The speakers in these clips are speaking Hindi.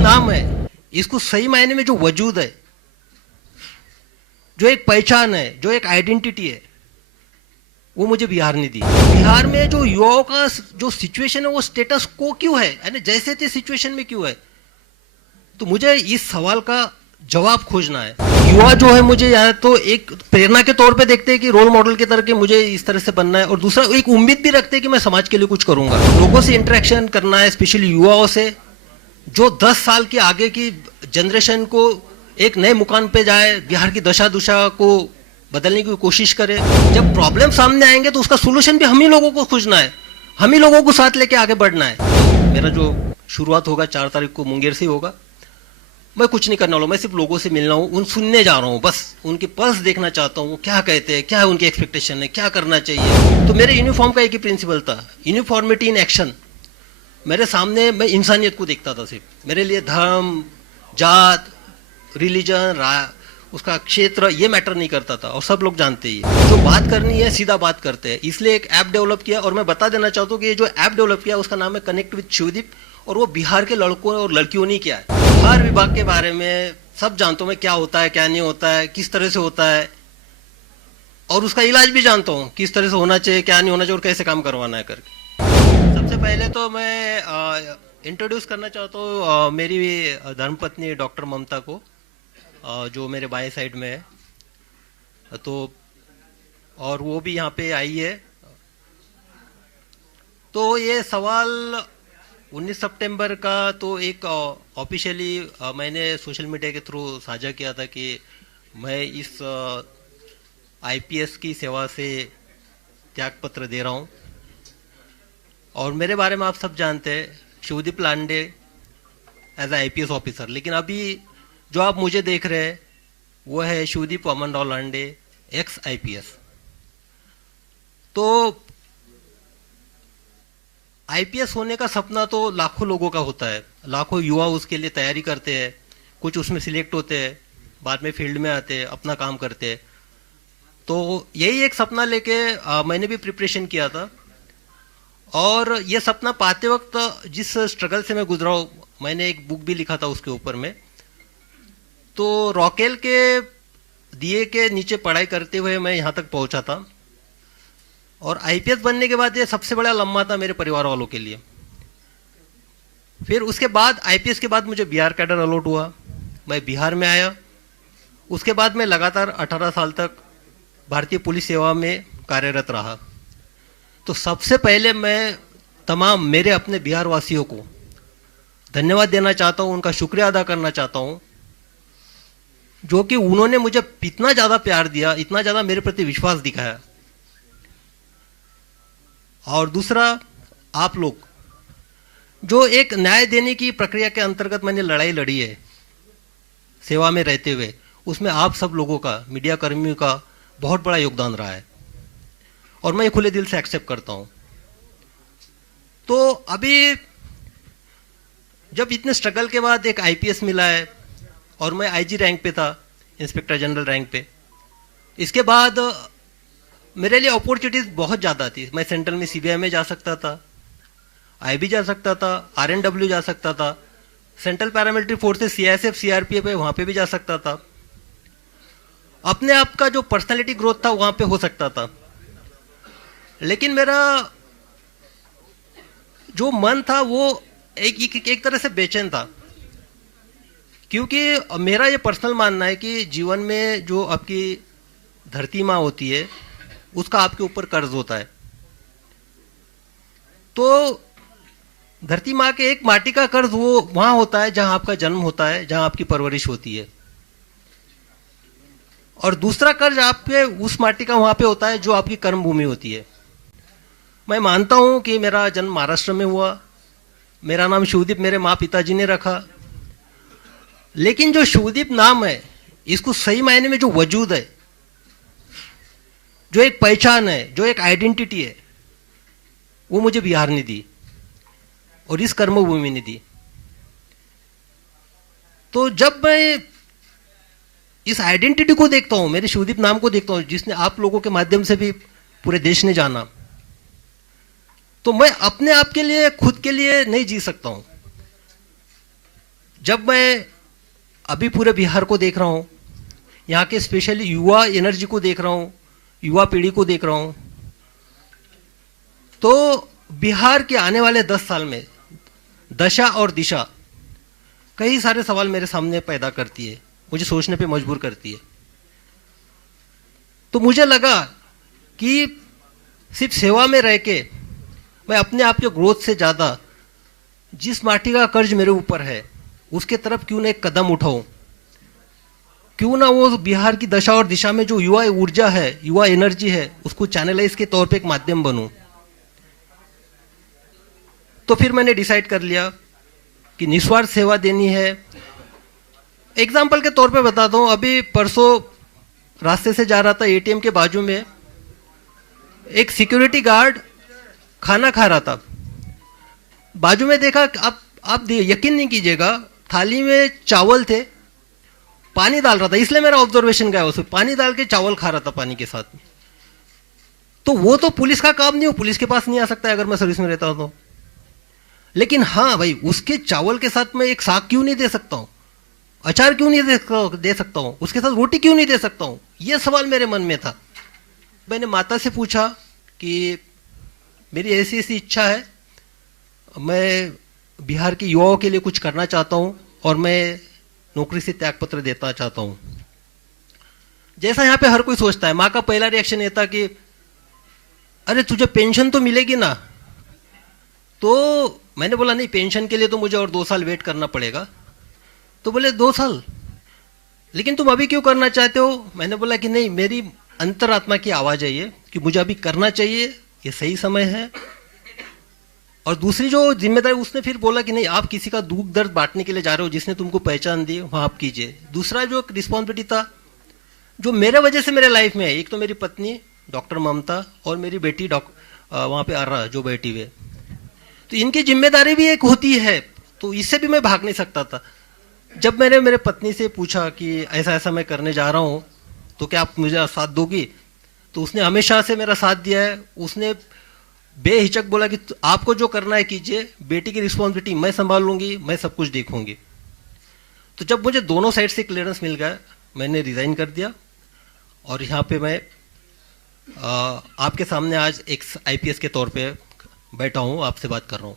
नाम है, इसको सही मायने में जो वजूद है, जो एक पहचान है, जो एक आइडेंटिटी है, वो मुझे बिहार ने दी। बिहार में जो युवाओं का जो सिचुएशन है वो स्टेटस को क्यों है, यानी जैसे थे सिचुएशन में क्यों है, तो मुझे इस सवाल का जवाब खोजना है। युवा जो है मुझे या तो एक प्रेरणा के तौर पे देखते हैं कि रोल मॉडल के तरह के मुझे इस तरह से बनना है, और दूसरा एक उम्मीद भी रखते हैं कि मैं समाज के लिए कुछ करूंगा। लोगों से इंटरेक्शन करना है, स्पेशली युवाओं से, जो 10 साल के आगे की जनरेशन को एक नए मुकाम पे जाए, बिहार की दशा दुशा को बदलने की कोशिश करे। जब प्रॉब्लम सामने आएंगे तो उसका सोल्यूशन भी हम ही लोगों को खोजना है, हम ही लोगों को साथ लेके आगे बढ़ना है। मेरा जो शुरुआत होगा 4 तारीख को मुंगेर से होगा। मैं कुछ नहीं करने वाला हूँ, मैं सिर्फ लोगों से मिलना हूँ, उन सुनने जा रहा हूँ, बस उनके पल्स देखना चाहता हूँ, क्या कहते हैं, क्या है उनकी एक्सपेक्टेशन है, क्या करना चाहिए। तो मेरे यूनिफॉर्म का एक ही प्रिंसिपल था, यूनिफॉर्मिटी इन एक्शन। मेरे सामने मैं इंसानियत को देखता था सिर्फ। मेरे लिए धर्म, जात, रिलीजन, उसका क्षेत्र ये मैटर नहीं करता था, और सब लोग जानते ही। जो बात करनी है सीधा बात करते हैं, इसलिए एक ऐप डेवलप किया। और मैं बता देना चाहता हूँ कि ये जो ऐप डेवलप किया उसका नाम है कनेक्ट विद शिवदीप, और वो बिहार के लड़कों और लड़कियों ने किया है। हर विभाग के बारे में सब जानता हूँ मैं, क्या होता है, क्या नहीं होता है, किस तरह से होता है, और उसका इलाज भी जानता हूँ, किस तरह से होना चाहिए, क्या नहीं होना चाहिए, और कैसे काम करवाना है करके। सबसे पहले तो मैं इंट्रोड्यूस करना चाहता हूँ मेरी धर्मपत्नी डॉक्टर ममता को, जो मेरे बाएं साइड में है, तो और वो भी यहाँ पे आई है। तो ये सवाल 19 सितंबर का तो एक ऑफिशियली मैंने सोशल मीडिया के थ्रू साझा किया था कि मैं इस आईपीएस की सेवा से त्यागपत्र दे रहा हूँ। और मेरे बारे में आप सब जानते हैं, शिवदीप लांडे एज आईपीएस ऑफिसर। लेकिन अभी जो आप मुझे देख रहे हैं वो है शिवदीप वामनराव लांडे, एक्स आईपीएस। तो आईपीएस होने का सपना तो लाखों लोगों का होता है, लाखों युवा उसके लिए तैयारी करते हैं, कुछ उसमें सिलेक्ट होते हैं, बाद में फील्ड में आते हैं, अपना काम करते हैं। तो यही एक सपना लेके मैंने भी प्रिपरेशन किया था। और ये सपना पाते वक्त जिस स्ट्रगल से मैं गुजरा हूँ, मैंने एक बुक भी लिखा था उसके ऊपर में। तो रॉकेल के दिए के नीचे पढ़ाई करते हुए मैं यहाँ तक पहुँचा था। और आईपीएस बनने के बाद ये सबसे बड़ा लम्हा था मेरे परिवार वालों के लिए। फिर उसके बाद आईपीएस के बाद मुझे बिहार कैडर अलॉट हुआ, मैं बिहार में आया। उसके बाद मैं लगातार 18 साल तक भारतीय पुलिस सेवा में कार्यरत रहा। तो सबसे पहले मैं तमाम मेरे अपने बिहार वासियों को धन्यवाद देना चाहता हूँ, उनका शुक्रिया अदा करना चाहता हूँ, जो कि उन्होंने मुझे इतना ज़्यादा प्यार दिया, इतना ज़्यादा मेरे प्रति विश्वास दिखाया। और दूसरा, आप लोग जो एक न्याय देने की प्रक्रिया के अंतर्गत मैंने लड़ाई लड़ी है सेवा में रहते हुए, उसमें आप सब लोगों का, मीडिया कर्मियों का बहुत बड़ा योगदान रहा है, और मैं खुले दिल से एक्सेप्ट करता हूं। तो अभी जब इतने स्ट्रगल के बाद एक आईपीएस मिला है, और मैं आईजी रैंक पे था, इंस्पेक्टर जनरल रैंक पे। इसके बाद मेरे लिए अपॉर्चुनिटीज बहुत ज़्यादा थी। मैं सेंट्रल में सीबीआई में जा सकता था, आईबी जा सकता था, आरएनडब्ल्यू जा सकता था, central paramilitary forces CISF CRPF है वहाँ पे भी जा सकता था। अपने आप का जो पर्सनालिटी ग्रोथ था वहाँ पे हो सकता था। लेकिन मेरा जो मन था वो एक तरह से बेचैन था, क्योंकि मेरा ये पर्सनल मानना है कि जीवन में जो आपकी धरती माँ होती है उसका आपके ऊपर कर्ज होता है। तो धरती माँ के एक माटी का कर्ज वो वहां होता है जहां आपका जन्म होता है, जहां आपकी परवरिश होती है, और दूसरा कर्ज आपके उस माटी का वहां पे होता है जो आपकी कर्म भूमि होती है। मैं मानता हूं कि मेरा जन्म महाराष्ट्र में हुआ, मेरा नाम शिवदीप मेरे माँ पिताजी ने रखा। लेकिन जो शिवदीप नाम है, इसको सही मायने में जो वजूद है, जो एक पहचान है, जो एक आइडेंटिटी है, वो मुझे बिहार ने दी और इस कर्मभूमि ने दी। तो जब मैं इस आइडेंटिटी को देखता हूं, मेरे शिवदीप नाम को देखता हूं, जिसने आप लोगों के माध्यम से भी पूरे देश ने जाना, तो मैं अपने आप के लिए, खुद के लिए नहीं जी सकता हूं। जब मैं अभी पूरे बिहार को देख रहा हूँ, यहाँ के स्पेशली युवा एनर्जी को देख रहा हूँ, युवा पीढ़ी को देख रहा हूँ, तो बिहार के आने वाले 10 साल में दशा और दिशा कई सारे सवाल मेरे सामने पैदा करती है, मुझे सोचने पे मजबूर करती है। तो मुझे लगा कि सिर्फ सेवा में रह के मैं अपने आप के ग्रोथ से ज़्यादा जिस माटी का कर्ज मेरे ऊपर है उसके तरफ क्यों ना एक कदम उठाऊं, क्यों ना वो बिहार की दशा और दिशा में जो युवा ऊर्जा है, युवा एनर्जी है, उसको चैनलाइज के तौर पे एक माध्यम बनूं। तो फिर मैंने डिसाइड कर लिया कि निस्वार्थ सेवा देनी है। एग्जाम्पल के तौर पे बताता हूँ, अभी परसों रास्ते से जा रहा था, एटीएम के बाजू में एक सिक्योरिटी गार्ड खाना खा रहा था। बाजू में देखा, आप यकीन नहीं कीजिएगा, थाली में चावल थे, पानी डाल रहा था, इसलिए मेरा ऑब्जर्वेशन गया, उसमें पानी डाल के चावल खा रहा था पानी के साथ। तो वो तो पुलिस का काम नहीं हो, पुलिस के पास नहीं आ सकता है अगर मैं सर्विस में रहता हूं तो। लेकिन हाँ भाई, उसके चावल के साथ मैं एक साग क्यों नहीं दे सकता हूं, अचार क्यों नहीं दे सकता हूं, उसके साथ रोटी क्यों नहीं दे सकता हूं, यह सवाल मेरे मन में था। मैंने माता से पूछा कि मेरी ऐसी ऐसी इच्छा है, मैं बिहार के युवाओं के लिए कुछ करना चाहता हूं और मैं नौकरी से त्यागपत्र देता चाहता हूं। जैसा यहां पे हर कोई सोचता है, मां का पहला रिएक्शन ये था कि अरे तुझे पेंशन तो मिलेगी ना। तो मैंने बोला नहीं, पेंशन के लिए तो मुझे और 2 साल वेट करना पड़ेगा। तो बोले 2 साल, लेकिन तुम अभी क्यों करना चाहते हो? मैंने बोला कि नहीं, मेरी अंतरात्मा की आवाज है ये कि मुझे अभी करना चाहिए, ये सही समय है। और दूसरी जो जिम्मेदारी, उसने फिर बोला कि नहीं, आप किसी का दुख दर्द बांटने के लिए जा रहे हो, जिसने तुमको पहचान दी वहां आप कीजिए। दूसरा जो रिस्पॉन्सिबिलिटी था जो मेरे वजह से मेरे लाइफ में है, एक तो मेरी पत्नी डॉक्टर ममता और मेरी बेटी वहां पे आर्रा जो बैठी हुई है, तो इनकी जिम्मेदारी भी एक होती है, तो इससे भी मैं भाग नहीं सकता था। जब मैंने मेरे पत्नी से पूछा कि ऐसा ऐसा मैं करने जा रहा हूं, तो क्या आप मुझे साथ दोगी? तो उसने हमेशा से मेरा साथ दिया है। उसने बेहिचक बोला कि आपको जो करना है कीजिए, बेटी की रिस्पॉन्सिबिलिटी मैं संभाल लूंगी, मैं सब कुछ देखूंगी। तो जब मुझे दोनों साइड से क्लियरेंस मिल गया, मैंने रिजाइन कर दिया और यहाँ पे मैं आपके सामने आज एक आईपीएस के तौर पे बैठा हूँ, आपसे बात कर रहा हूँ।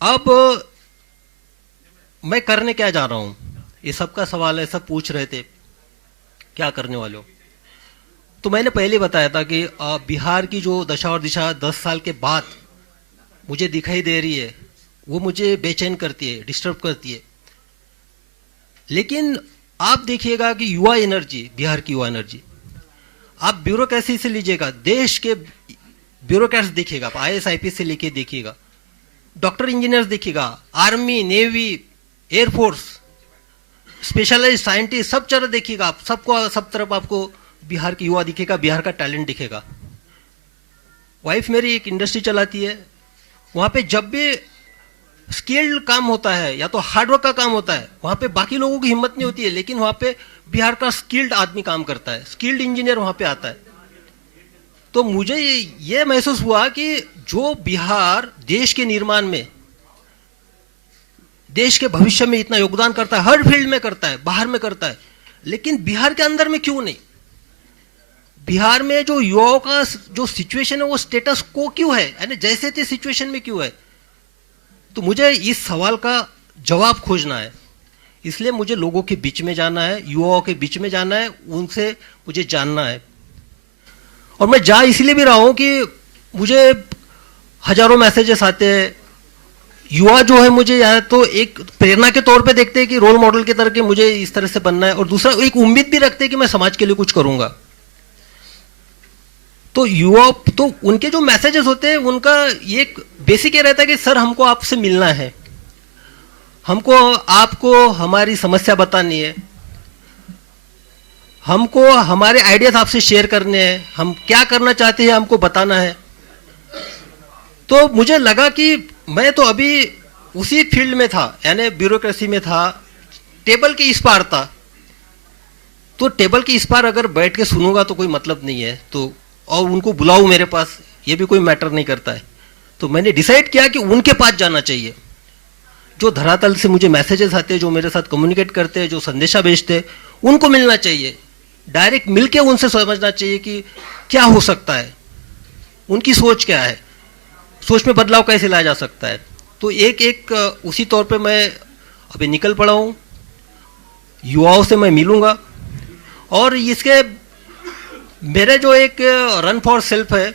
अब मैं करने क्या जा रहा हूँ, ये सबका सवाल है, सब पूछ रहे थे क्या करने वाले हो। तो मैंने पहले बताया था कि बिहार की जो दशा और दिशा 10 साल के बाद मुझे दिखाई दे रही है, वो मुझे बेचैन करती है, डिस्टर्ब करती है। लेकिन आप देखिएगा कि युवा एनर्जी, बिहार की युवा एनर्जी, आप ब्यूरोक्रेसी से लीजिएगा, देश के ब्यूरोक्रेट्स देखिएगा, आप आईएएस आईपीएस से लेके देखिएगा, डॉक्टर इंजीनियर्स देखिएगा, army, navy, air force, specialised scientist, सब तरह देखिएगा आप, सबको सब तरफ आपको बिहार की युवा दिखेगा, बिहार का टैलेंट दिखेगा। वाइफ मेरी एक इंडस्ट्री चलाती है, वहां पे जब भी स्किल्ड काम होता है या तो हार्डवर्क का काम होता है, वहां पे बाकी लोगों की हिम्मत नहीं होती है, लेकिन वहां पे बिहार का स्किल्ड आदमी काम करता है, स्किल्ड इंजीनियर वहां पे आता है। तो मुझे ये महसूस हुआ कि जो बिहार देश के निर्माण में, देश के भविष्य में इतना योगदान करता है, हर फील्ड में करता है, बाहर में करता है, लेकिन बिहार के अंदर में क्यों नहीं? बिहार में जो युवाओं का जो सिचुएशन है, वो स्टेटस को क्यों है, यानी जैसे थे सिचुएशन में क्यों है? तो मुझे इस सवाल का जवाब खोजना है, इसलिए मुझे लोगों के बीच में जाना है, युवाओं के बीच में जाना है, उनसे मुझे जानना है। और मैं जा इसलिए भी रहा हूं कि मुझे हजारों मैसेजेस आते हैं, युवा जो है मुझे या तो एक प्रेरणा के तौर पे देखते हैं कि रोल मॉडल की तरह कि मुझे इस तरह से बनना है, और दूसरा एक उम्मीद भी रखते हैं कि मैं समाज के लिए कुछ करूंगा। तो युवा, तो उनके जो मैसेजेस होते हैं, उनका एक बेसिक ये रहता है कि सर हमको आपसे मिलना है, हमको आपको हमारी समस्या बतानी है, हमको हमारे आइडियाज आपसे शेयर करने हैं, हम क्या करना चाहते हैं हमको बताना है। तो मुझे लगा कि मैं तो अभी उसी फील्ड में था, यानी ब्यूरोक्रेसी में था, टेबल के इस पार था। तो टेबल के इस पार अगर बैठ के सुनूंगा तो कोई मतलब नहीं है, तो और उनको बुलाऊं मेरे पास, ये भी कोई मैटर नहीं करता है। तो मैंने डिसाइड किया कि उनके पास जाना चाहिए, जो धरातल से मुझे मैसेजेस आते हैं, जो मेरे साथ कम्युनिकेट करते हैं, जो संदेशा भेजते हैं, उनको मिलना चाहिए। डायरेक्ट मिलके उनसे समझना चाहिए कि क्या हो सकता है, उनकी सोच क्या है, सोच में बदलाव कैसे लाया जा सकता है। तो एक एक उसी तौर पे मैं अभी निकल पड़ा हूँ, युवाओं से मैं मिलूंगा। और इसके मेरे जो एक रन फॉर सेल्फ है,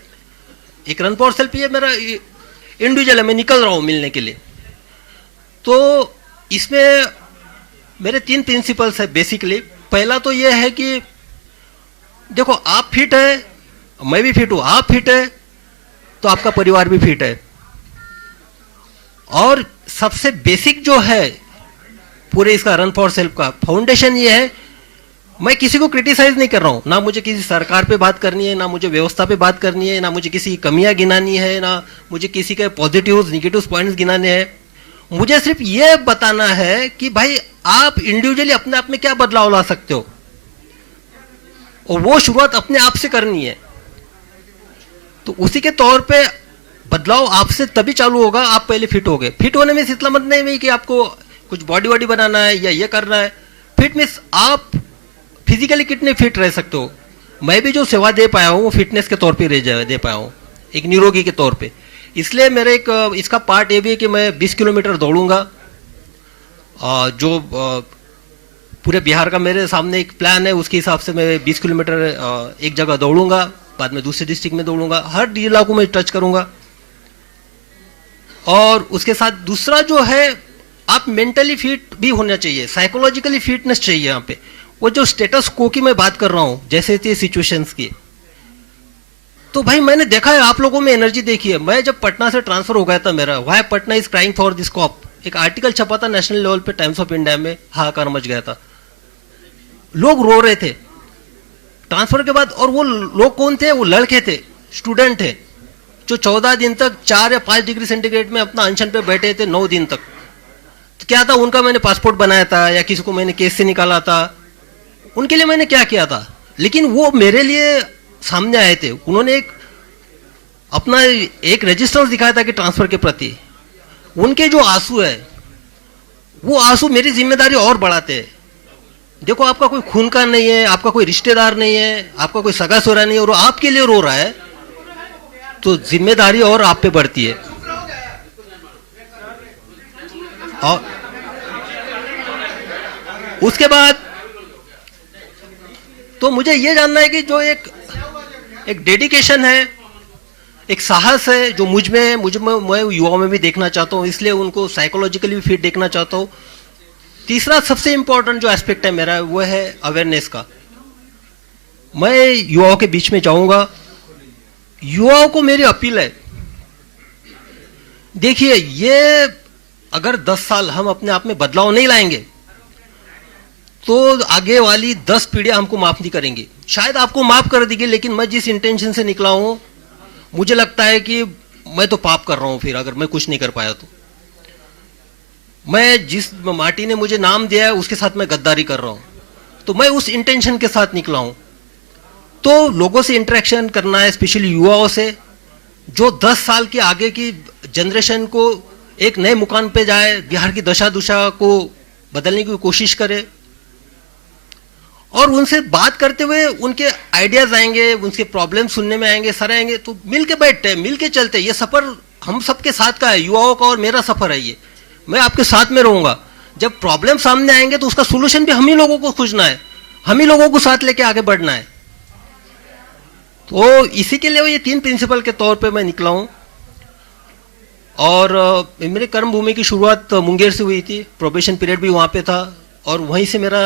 एक रन फॉर सेल्फ ये मेरा इंडिविजुअल है, मैं निकल रहा हूँ मिलने के लिए। तो इसमें मेरे 3 प्रिंसिपल्स है बेसिकली। पहला तो ये है कि देखो, आप फिट है, मैं भी फिट हूं, आप फिट है तो आपका परिवार भी फिट है। और सबसे बेसिक जो है पूरे इसका रन फॉर सेल्फ का फाउंडेशन ये है, मैं किसी को क्रिटिसाइज नहीं कर रहा हूं, ना मुझे किसी सरकार पे बात करनी है, ना मुझे व्यवस्था पे बात करनी है, ना मुझे किसी की कमियां गिनानी है, ना मुझे किसी के पॉजिटिव्स निगेटिव्स पॉइंट्स गिनाने हैं। मुझे सिर्फ ये बताना है कि भाई आप इंडिविजुअली अपने आप में क्या बदलाव ला सकते हो, और वो शुरुआत अपने आप से करनी है। तो उसी के तौर पे बदलाव आपसे तभी चालू होगा, आप पहले फिट हो गए। फिट होने में इतना मतलब नहीं कि आपको कुछ बॉडी वॉडी बनाना है या ये करना है। फिट मीन्स आप फिजिकली कितने फिट रह सकते हो। मैं भी जो सेवा दे पाया हूँ वो फिटनेस के तौर पे दे पाया हूँ, एक निरोगी के तौर पे। इसलिए मेरे एक इसका पार्ट ये भी है कि मैं 20 किलोमीटर दौड़ूंगा, जो पूरे बिहार का मेरे सामने एक प्लान है, उसके हिसाब से मैं 20 किलोमीटर एक जगह दौड़ूंगा, बाद में दूसरे डिस्ट्रिक्ट में दौड़ूंगा, हर जिला को मैं टच करूंगा। और उसके साथ दूसरा जो है, आप मेंटली फिट भी होना चाहिए, साइकोलॉजिकली फिटनेस चाहिए। यहाँ पे वो जो स्टेटस को की मैं बात कर रहा हूँ, जैसे थे सिचुएशंस की, तो भाई मैंने देखा है, आप लोगों में एनर्जी देखी है। मैं जब पटना से ट्रांसफर हो गया था मेरा, why Patna is crying for this cop, एक आर्टिकल छपा था नेशनल लेवल पे टाइम्स ऑफ इंडिया में, हाहाकार मच गया था, लोग रो रहे थे ट्रांसफर के बाद। और वो लोग कौन थे? वो लड़के थे, स्टूडेंट थे, जो 14 दिन तक 4 या 5 डिग्री सेंटीग्रेड में अपना अनशन पे बैठे थे 9 दिन तक। तो क्या था, उनका मैंने पासपोर्ट बनाया था या किसी को मैंने केस से निकाला था, उनके लिए मैंने क्या किया था। लेकिन वो मेरे लिए सामने आए थे, उन्होंने एक अपना एक रेजिस्टेंस दिखाया था कि ट्रांसफर के प्रति। उनके जो आंसू है, वो आंसू मेरी जिम्मेदारी और बढ़ाते हैं। देखो, आपका कोई खून का नहीं है, आपका कोई रिश्तेदार नहीं है, आपका कोई सगा सोरा नहीं है, और आपके लिए रो रहा है, तो जिम्मेदारी और आप पे बढ़ती है। और उसके बाद तो मुझे ये जानना है कि जो एक डेडिकेशन है, एक साहस है, जो मुझ में मैं युवाओं में भी देखना चाहता हूँ, इसलिए उनको साइकोलॉजिकली भी फिट देखना चाहता हूँ। तीसरा सबसे इंपॉर्टेंट जो एस्पेक्ट है मेरा, वो है अवेयरनेस का। मैं युवाओं के बीच में जाऊंगा, युवाओं को मेरी अपील है, देखिए, ये अगर 10 साल हम अपने आप में बदलाव नहीं लाएंगे तो आगे वाली 10 पीढ़ियां हमको माफ नहीं करेंगी। शायद आपको माफ कर देगी, लेकिन मैं जिस इंटेंशन से निकला हूं, मुझे लगता है कि मैं तो पाप कर रहा हूं फिर, अगर मैं कुछ नहीं कर पाया तो। मैं जिस माटी ने मुझे नाम दिया है उसके साथ मैं गद्दारी कर रहा हूं। तो मैं उस इंटेंशन के साथ निकला हूं। तो लोगों से इंटरेक्शन करना है, स्पेशली युवाओं से, जो 10 साल के आगे की जनरेशन को एक नए मुकाम पे जाए, बिहार की दशा दुशा को बदलने की कोशिश करे। और उनसे बात करते हुए उनके आइडियाज आएंगे, उनके प्रॉब्लम सुनने में आएंगे, सर आएंगे, तो मिलके बैठते हैं, मिलके चलते हैं। ये सफर हम सबके साथ का है, युवाओं का और मेरा सफर है ये। मैं आपके साथ में रहूंगा। जब प्रॉब्लम सामने आएंगे तो उसका सोल्यूशन भी हम ही लोगों को खोजना है, हम ही लोगों को साथ लेके आगे बढ़ना है। तो इसी के लिए ये 3 प्रिंसिपल के तौर पे मैं निकला हूं। और मेरे कर्म भूमि की शुरुआत मुंगेर से हुई थी, प्रोबेशन पीरियड भी वहां पे था, और वहीं से मेरा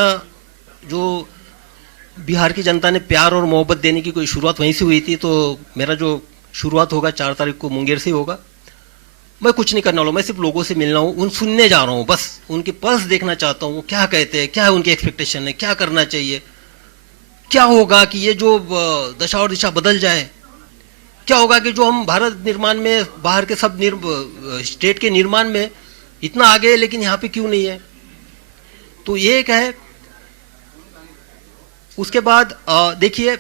जो बिहार की जनता ने प्यार और मोहब्बत देने की कोई शुरुआत वहीं से हुई थी। तो मेरा जो शुरुआत होगा 4 तारीख को मुंगेर से होगा। मैं कुछ नहीं करने वाला हूँ, मैं सिर्फ लोगों से मिलना हूँ, उन सुनने जा रहा हूँ, बस उनके पल्स देखना चाहता हूँ, क्या कहते हैं, क्या है उनकी एक्सपेक्टेशन है, क्या करना चाहिए, क्या होगा कि ये जो दशा और दिशा बदल जाए, क्या होगा कि जो हम भारत निर्माण में, बाहर के सब स्टेट के निर्माण में इतना आगे है, लेकिन यहाँ पे क्यों नहीं है। तो ये एक है। उसके बाद देखिए,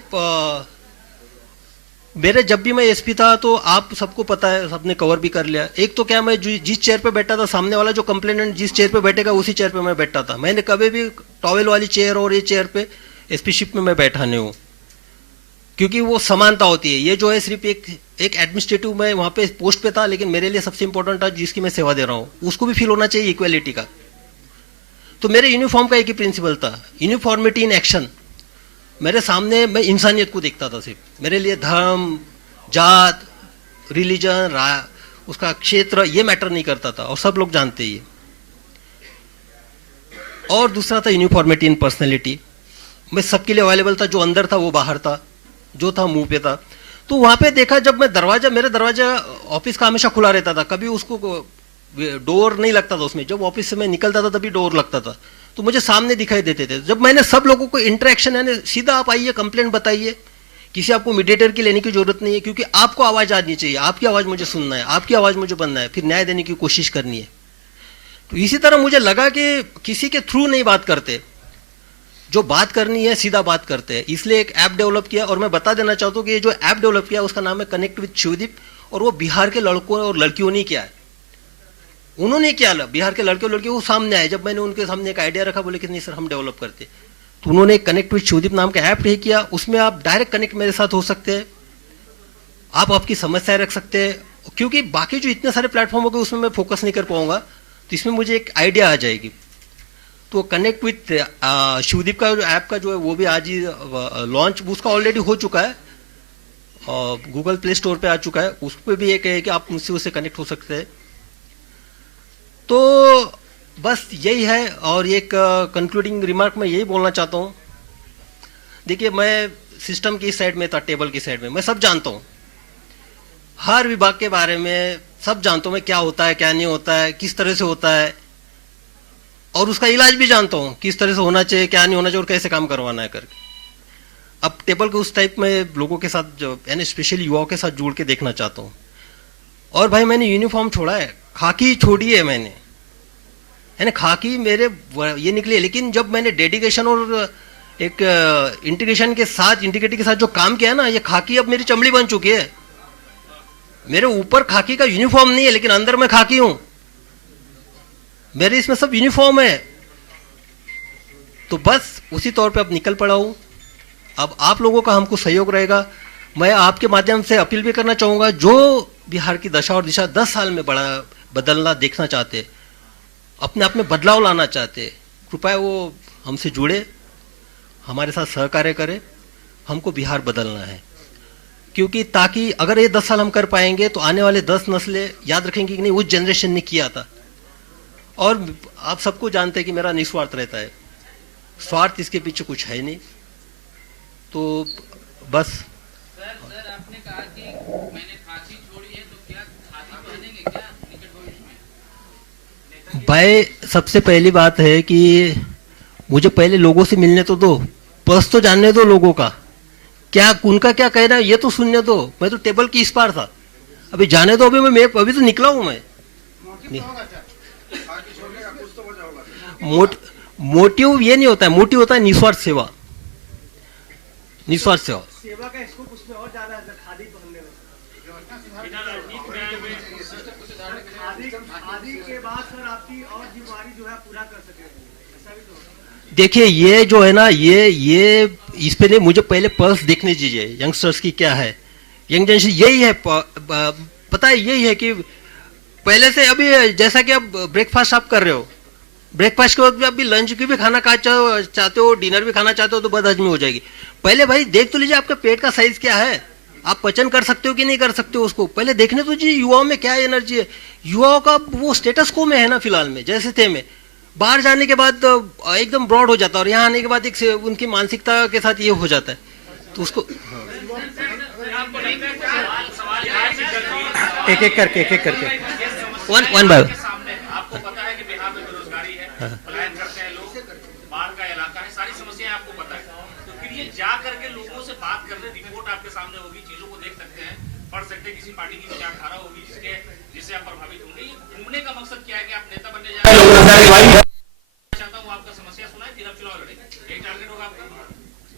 मेरे जब भी मैं एसपी था तो आप सबको पता है, सबने कवर भी कर लिया। एक तो क्या, मैं जिस चेयर पे बैठा था, सामने वाला जो कंप्लेनेंट जिस चेयर पे बैठेगा उसी चेयर पे मैं बैठा था। मैंने कभी भी टॉवेल वाली चेयर और ये चेयर पे एसपी शिप में मैं बैठा नहीं हूँ, क्योंकि वो समानता होती है। ये जो है सिर्फ एक एडमिनिस्ट्रेटिव में वहां पे पोस्ट पे था, लेकिन मेरे लिए सबसे इंपॉर्टेंट था जिसकी मैं सेवा दे रहा हूँ, उसको भी फील होना चाहिए इक्वालिटी का। तो मेरे यूनिफॉर्म का एक ही प्रिंसिपल था, यूनिफॉर्मिटी इन एक्शन। मेरे सामने मैं इंसानियत को देखता था सिर्फ। मेरे लिए धर्म, जात, रिलीजन, उसका क्षेत्र ये मैटर नहीं करता था, और सब लोग जानते ही। और दूसरा था यूनिफॉर्मिटी इन पर्सनैलिटी। मैं सबके लिए अवेलेबल था, जो अंदर था वो बाहर था, जो था मुंह पे था। तो वहां पे देखा, जब मैं मेरे दरवाजा ऑफिस का हमेशा खुला रहता था, कभी उसको डोर नहीं लगता था उसमें। जब ऑफिस से मैं निकलता था तभी डोर लगता था, तो मुझे सामने दिखाई देते थे। जब मैंने सब लोगों को इंटरेक्शन है, सीधा आप आइए, कंप्लेंट बताइए, किसी आपको मीडिएटर की लेने की जरूरत नहीं है, क्योंकि आपको आवाज आनी चाहिए, आपकी आवाज मुझे सुनना है, आपकी आवाज मुझे बनना है, फिर न्याय देने की कोशिश करनी है। तो इसी तरह मुझे लगा कि किसी के थ्रू नहीं बात करते, जो बात करनी है सीधा बात करते हैं। इसलिए एक ऐप डेवलप किया, और मैं बता देना चाहता हूँ कि ये जो ऐप डेवलप किया उसका नाम है कनेक्ट विद शिवदीप, और वो बिहार के लड़कों और लड़कियों ने किया है। उन्होंने क्या, बिहार के लड़के और लड़कियों वो सामने आए। जब मैंने उनके सामने एक आइडिया रखा, बोले कि नहीं सर हम डेवलप करते, तो उन्होंने कनेक्ट विद शिवदीप नाम का ऐप किया। उसमें आप डायरेक्ट कनेक्ट मेरे साथ हो सकते हैं, आप आपकी समस्याएं रख सकते हैं, क्योंकि बाकी जो इतने सारे प्लेटफॉर्म हो गए उसमें मैं फोकस नहीं कर पाऊंगा, तो इसमें मुझे एक आइडिया आ जाएगी। तो कनेक्ट विथ शिवदीप का जो ऐप का जो है वो भी आज ही लॉन्च उसका ऑलरेडी हो चुका है, गूगल प्ले स्टोर पे आ चुका है। उस पर भी एक है कि आप मुझसे उससे कनेक्ट हो सकते हैं। तो बस यही है। और एक कंक्लूडिंग रिमार्क मैं यही बोलना चाहता हूँ, देखिए मैं सिस्टम की साइड में था, टेबल की साइड में मैं सब जानता हूँ, हर विभाग के बारे में सब जानता हूँ मैं, क्या होता है क्या नहीं होता है, किस तरह से होता है, और उसका इलाज भी जानता हूँ, किस तरह से होना चाहिए क्या नहीं होना चाहिए और कैसे काम करवाना है करके। अब टेबल के उस टाइप में लोगों के साथ जो यानी स्पेशली युवाओं के साथ जुड़ के देखना चाहता हूँ। और भाई मैंने यूनिफॉर्म छोड़ा है, खाकी छोड़ी है मैंने, यानी खाकी मेरे ये निकली है। लेकिन जब मैंने डेडिकेशन और एक इंटीग्रेशन के साथ, इंटीग्रिटी के साथ जो काम किया है ना, ये खाकी अब मेरी चमड़ी बन चुकी है। मेरे ऊपर खाकी का यूनिफॉर्म नहीं है, लेकिन अंदर मैं खाकी हूं, मेरे इसमें सब यूनिफॉर्म है। तो बस उसी तौर पे अब निकल पड़ा हूं। अब आप लोगों का हमको सहयोग रहेगा। मैं आपके माध्यम से अपील भी करना चाहूंगा, जो बिहार की दशा और दिशा 10 साल में बड़ा बदलना देखना चाहते, अपने आप में बदलाव लाना चाहते, कृपया वो हमसे जुड़े, हमारे साथ सहकार्य करें। हमको बिहार बदलना है, क्योंकि ताकि अगर ये 10 साल हम कर पाएंगे तो आने वाले 10 नस्लें याद रखेंगे कि नहीं उस जनरेशन ने किया था। और आप सबको जानते हैं कि मेरा निस्वार्थ रहता है, स्वार्थ इसके पीछे कुछ है नहीं। तो बस सर आपने कहा कि मैंने खांसी छोड़ी है, तो क्या खांसी पहनेंगे क्या निकट भविष्य में? भाई सबसे पहली बात है कि मुझे पहले लोगों से मिलने तो दो, पर्स तो जानने दो लोगों का, क्या उनका क्या कहना है ये तो सुनने दो। मैं तो टेबल की इस पार था, अभी जाने दो। मैं अभी तो निकला हूं मैं। मोटिव ये नहीं होता है, मोटिव होता है निस्वार्थ सेवा, निस्वार्थ सेवा। सेवा का स्कोप उसमें और ज्यादा है खादी पहनने में। खादी के बाद सर आपकी और जिम्मेदारी जो है पूरा कर सके, ऐसा भी तो। देखिए ये जो है ना, ये इस पे नहीं, मुझे पहले पल्स देखने दीजिए यंगस्टर्स की क्या है। यंग जनरेशन यही है, पता है यही है कि पहले से अभी जैसा कि आप ब्रेकफास्ट आप कर रहे हो, ब्रेकफास्ट के वक्त अभी लंच की भी खाना चाहते हो, डिनर भी खाना चाहते हो, तो बदहजमी हो जाएगी। पहले भाई देख तो लीजिए आपके पेट का साइज क्या है, आप पचन कर सकते हो कि नहीं कर सकते हो, उसको पहले देखने तो जी युवाओं में क्या एनर्जी है। युवाओं का वो स्टेटस को में है ना फिलहाल में, जैसे थे में बाहर जाने के बाद एकदम ब्रॉड हो जाता है, और यहाँ आने के बाद एक उनकी मानसिकता के साथ ये हो जाता है, तो उसको एक एक करके वन बाय आपको पता है कि बिहार में बेरोजगारी है, पलायन करते हैं लोग, बाढ़ का इलाका है, सारी समस्याएं आपको पता है। तो फिर ये जा करके लोगों से बात करने, रिपोर्ट आपके सामने होगी, चीजों को देख सकते हैं, पढ़ सकते हैं, किसी पार्टी की विचारधारा होगी जिससे आप प्रभावित होंगे। घूमने का मकसद क्या है कि आप नेता बनने जा रहे हैं, चाहता हूँ आपका समस्या सुनाए, फिर आप चुनाव लड़ेंगे, यही टारगेट होगा आपका।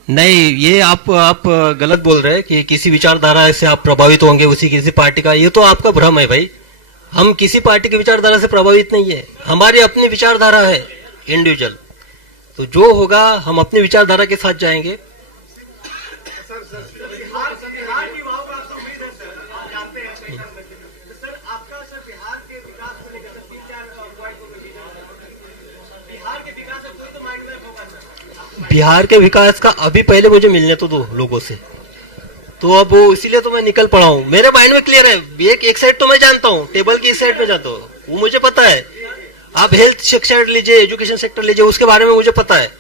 नहीं, ये आप गलत बोल रहे हैं कि किसी विचारधारा से आप प्रभावित होंगे, उसी किसी पार्टी का। ये तो आपका भ्रम है भाई। हम किसी पार्टी की विचारधारा से प्रभावित नहीं है, हमारी अपनी विचारधारा है इंडिविजुअल। तो जो होगा हम अपनी विचारधारा के साथ जाएंगे। बिहार की युवाओं का आपसे उम्मीद है सर, आप जानते हैं कई साल से। तो सर आपका सर बिहार के विकास को लेकर सर 3-4 पॉइंट को बिहार के विकास में कोई तो माइंड मैप होगा सर। बिहार के विकास का अभी पहले मुझे मिलने तो दो लोगों से, तो अब वो इसीलिए तो मैं निकल पड़ा हूँ। मेरे माइंड में क्लियर है, एक साइड तो मैं जानता हूँ, टेबल की इस साइड में जानता हूँ, वो मुझे पता है। आप हेल्थ सेक्टर लीजिए, एजुकेशन सेक्टर लीजिए, उसके बारे में मुझे पता है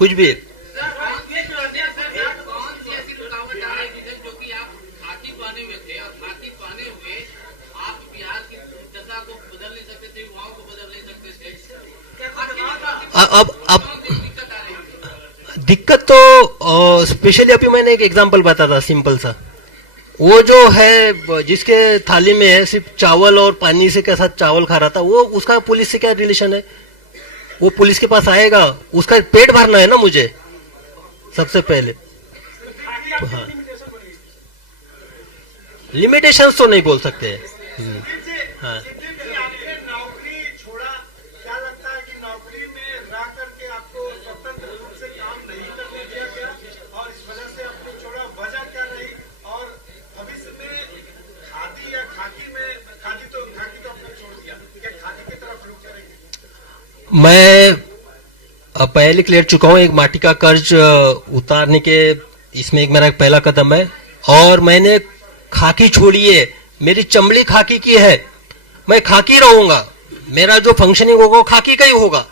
कुछ भी। अब दिक्कत तो स्पेशली अभी मैंने एक एग्जांपल बताया था सिंपल सा। वो जो है जिसके थाली में है सिर्फ चावल और पानी से के साथ चावल खा रहा था, वो उसका पुलिस से क्या रिलेशन है? वो पुलिस के पास आएगा, उसका पेट भरना है ना मुझे सबसे पहले। हाँ, लिमिटेशंस तो नहीं बोल सकते। हाँ, आपने नौकरी छोड़ा, क्या लगता है कि नौकरी में रह करके आपको स्वतंत्र रूप से काम नहीं करने दिया गया और इस वजह से आपने छोड़ा? वजह क्या रही? और भविष्य में खादी या खादी तो आपने छोड़ दिया, क्या खादी की तरफ रुख करेंगे? मैं पहले क्लियर चुका हूं, एक माटी का कर्ज उतारने के इसमें एक मेरा पहला कदम है। और मैंने खाकी छोड़ी है, मेरी चमड़ी खाकी की है, मैं खाकी रहूंगा। मेरा जो फंक्शनिंग होगा वो खाकी का ही होगा,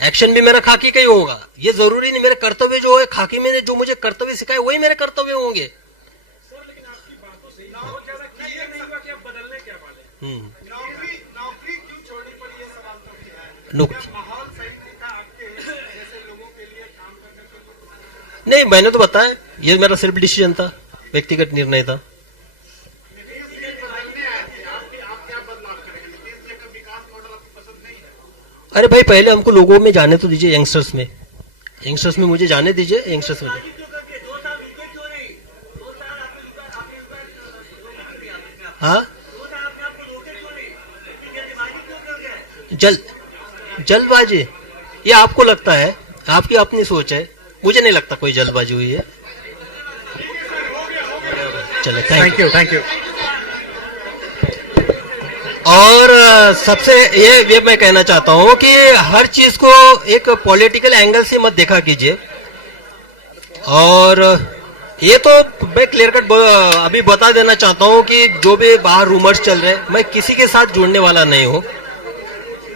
एक्शन भी मेरा खाकी का ही होगा। ये जरूरी नहीं मेरे कर्तव्य जो है खाकी में जो मुझे कर्तव्य सिखाए वही मेरे कर्तव्य होंगे। सर लेकिन आपकी बात तो सही है, ज्यादा क्लियर नहीं हुआ कि आप बदलने क्या वाले हैं। नौकरी क्यों छोड़नी पड़ी, ये सवाल तो है। क्या माहौल सही नहीं था आपके जैसे लोगों के लिए काम करने के लिए? नहीं, मैंने तो बताया ये मेरा सेल्फ डिसीजन था, व्यक्तिगत निर्णय था। अरे भाई पहले हमको लोगों में जाने तो दीजिए, यंगस्टर्स में मुझे जाने दीजिए, यंगस्टर्स में। हाँ, जल्दबाजी ये आपको लगता है, आपकी अपनी सोच है, मुझे नहीं लगता कोई जल्दबाजी हुई है। चलो, थैंक यू। और सबसे ये मैं कहना चाहता हूं कि हर चीज को एक पॉलिटिकल एंगल से मत देखा कीजिए। और ये तो मैं क्लियर कट अभी बता देना चाहता हूं कि जो भी बाहर रूमर्स चल रहे हैं, मैं किसी के साथ जुड़ने वाला नहीं हूं।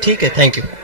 ठीक है, थैंक यू।